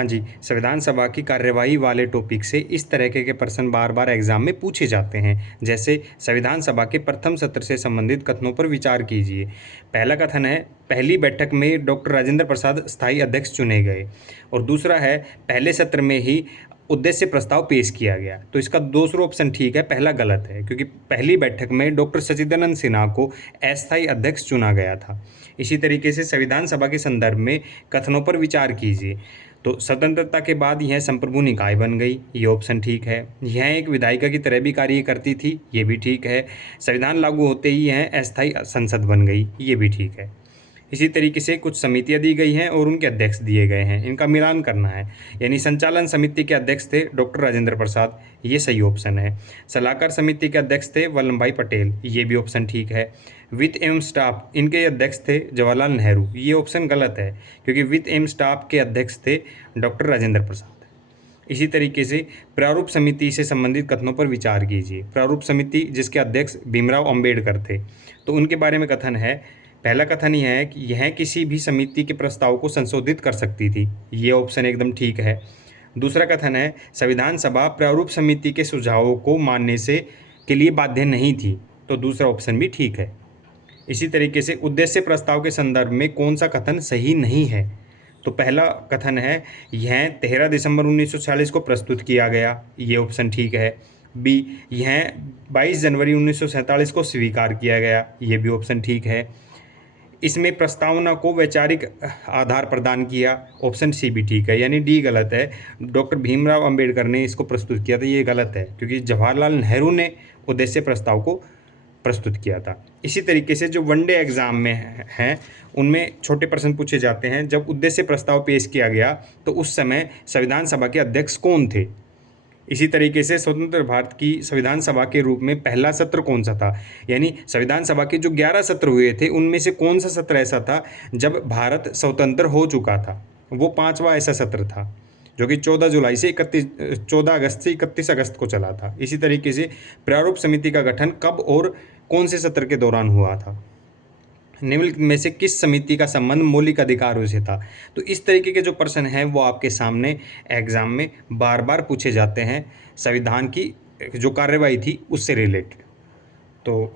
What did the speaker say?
हाँ जी, संविधान सभा की कार्यवाही वाले टॉपिक से इस तरीके के प्रश्न बार बार एग्जाम में पूछे जाते हैं। जैसे संविधान सभा के प्रथम सत्र से संबंधित कथनों पर विचार कीजिए। पहला कथन है, पहली बैठक में डॉक्टर राजेंद्र प्रसाद स्थायी अध्यक्ष चुने गए। और दूसरा है, पहले सत्र में ही उद्देश्य प्रस्ताव पेश किया गया। तो इसका दूसरा ऑप्शन ठीक है, पहला गलत है, क्योंकि पहली बैठक में डॉक्टर सच्चिदानंद सिन्हा को अस्थायी अध्यक्ष चुना गया था। इसी तरीके से संविधान सभा के संदर्भ में कथनों पर विचार कीजिए। तो स्वतंत्रता के बाद यह संप्रभु निकाय बन गई, ये ऑप्शन ठीक है। यह एक विधायिका की तरह भी कार्य करती थी, ये भी ठीक है। संविधान लागू होते ही यह अस्थायी संसद बन गई, ये भी ठीक है। इसी तरीके से कुछ समितियां दी गई हैं और उनके अध्यक्ष दिए गए हैं, इनका मिलान करना है। यानी संचालन समिति के अध्यक्ष थे डॉक्टर राजेंद्र प्रसाद, ये सही ऑप्शन है। सलाहकार समिति के अध्यक्ष थे वल्लभ भाई पटेल, ये भी ऑप्शन ठीक है। वित्त एवं स्टाफ, इनके अध्यक्ष थे जवाहरलाल नेहरू, ये ऑप्शन गलत है, क्योंकि वित्त एवं स्टाफ के अध्यक्ष थे डॉक्टर राजेंद्र प्रसाद। इसी तरीके से प्रारूप समिति से संबंधित कथनों पर विचार कीजिए। प्रारूप समिति जिसके अध्यक्ष भीमराव अंबेडकर थे, तो उनके बारे में कथन है। पहला कथन यह है कि यह किसी भी समिति के प्रस्ताव को संशोधित कर सकती थी, ये ऑप्शन एकदम ठीक है। दूसरा कथन है, संविधान सभा प्रारूप समिति के सुझावों को मानने से के लिए बाध्य नहीं थी, तो दूसरा ऑप्शन भी ठीक है। इसी तरीके से उद्देश्य प्रस्ताव के संदर्भ में कौन सा कथन सही नहीं है, तो पहला कथन है, यह 13 दिसंबर 1946 को प्रस्तुत किया गया, ये ऑप्शन ठीक है। बी, यह 22 जनवरी 1947 को स्वीकार किया गया, ये भी ऑप्शन ठीक है। इसमें प्रस्तावना को वैचारिक आधार प्रदान किया, ऑप्शन सी भी ठीक है। यानी डी गलत है, डॉक्टर भीमराव अंबेडकर ने इसको प्रस्तुत किया था, ये गलत है, क्योंकि जवाहरलाल नेहरू ने उद्देश्य प्रस्ताव को प्रस्तुत किया था। इसी तरीके से जो वनडे एग्जाम में हैं उनमें छोटे प्रश्न पूछे जाते हैं। जब उद्देश्य प्रस्ताव पेश किया गया तो उस समय संविधान सभा के अध्यक्ष कौन थे। इसी तरीके से स्वतंत्र भारत की संविधान सभा के रूप में पहला सत्र कौन सा था, यानी संविधान सभा के जो 11 सत्र हुए थे उनमें से कौन सा सत्र ऐसा था जब भारत स्वतंत्र हो चुका था। वो 5वां ऐसा सत्र था जो कि 14 अगस्त से 31 अगस्त को चला था। इसी तरीके से प्रारूप समिति का गठन कब और कौन से सत्र के दौरान हुआ था। निम्नलिखित में से किस समिति का संबंध मौलिक अधिकारों से था। तो इस तरीके के जो प्रश्न हैं वो आपके सामने एग्जाम में बार बार पूछे जाते हैं, संविधान की जो कार्यवाही थी उससे रिलेटेड। तो